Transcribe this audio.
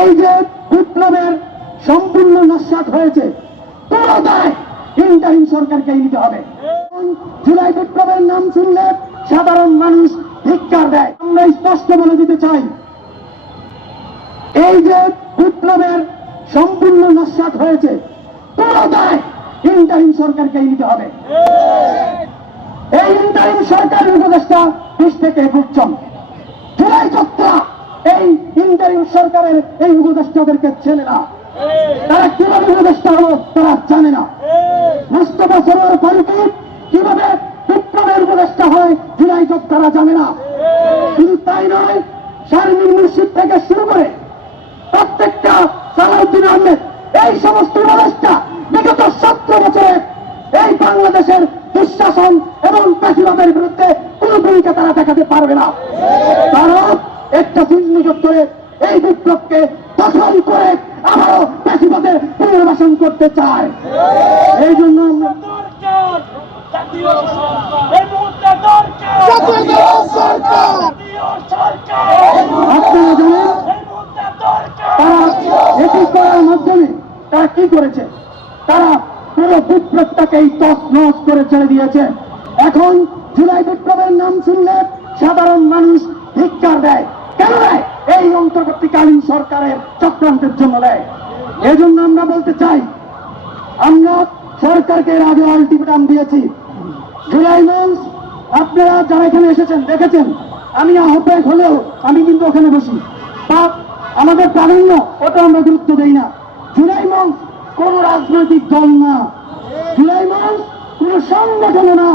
এই যে বিপ্লবের সম্পূর্ণ নস্বাত হয়েছে ইন্টারিম সরকারকে নিতে হবে। জুলাই বিপ্লবের নাম শুনলে সাধারণ মানুষ ধিক্কার দেয়। আমরা স্পষ্ট বলে দিতে চাই, এই যে বিপ্লবের সম্পূর্ণ নস্বাত হয়েছে পুরো ইন্টারিম সরকারকে নিতে হবে। এই ইন্টারিম সরকারের উপদেষ্টা বিশ থেকে একুশ জুলাই চত্রা সরকারের এই উপদেষ্টাদেরকে চেনে না। তারা কীভাবে উপদেষ্টা হলো তারা জানে না। মোস্তফা সরোয়ার ফারুকি কীভাবে বিপ্লবের উপদেষ্টা হয় জুলাই চোখ তারা জানে না। শুধু তাই নয়, শারমিন মুর্শিদ থেকে শুরু করে প্রত্যেকটা সালাউদ্দিন আহমেদ, এই সমস্ত উপদেষ্টা বিগত সতেরো বছরে এই বাংলাদেশের দুঃশাসন এবং পেশিবাদের বিরুদ্ধে কোন ভূমিকা তারা দেখাতে পারবে না। তারা একটা সিন্ডিকেট করে এই বিপ্লবকে দখল করে আবারও পেশিবাদের পুনর্বাসন করতে চায়। এই জন্য আপনারা জানেন তারা এটি করার মাধ্যমে তারা কি করেছে? তারা পুরো বিপ্লবটাকেই তস নস করে ছেড়ে দিয়েছে। এখন জুলাই বিপ্লবের নাম শুনলে সাধারণ মানুষ ধিক্কার দেয়। অন্তর্বর্তীকালীন সরকারের চক্রান্তের জন্য দেয় এজন্য আমরা বলতে চাই, আমরা সরকারকে এর আগে আলটিমেটাম দিয়েছি। জুলাই মঞ্চ আপনারা যারা এখানে এসেছেন, দেখেছেন, আমি আহ্বায়ক হলেও আমি কিন্তু ওখানে বসি। বা আমাদের প্রাধান্য, ওটা আমরা গুরুত্ব দেই না। জুলাই মঞ্চ কোন রাজনৈতিক দল না। জুলাই মঞ্চ কোন সংগঠন না।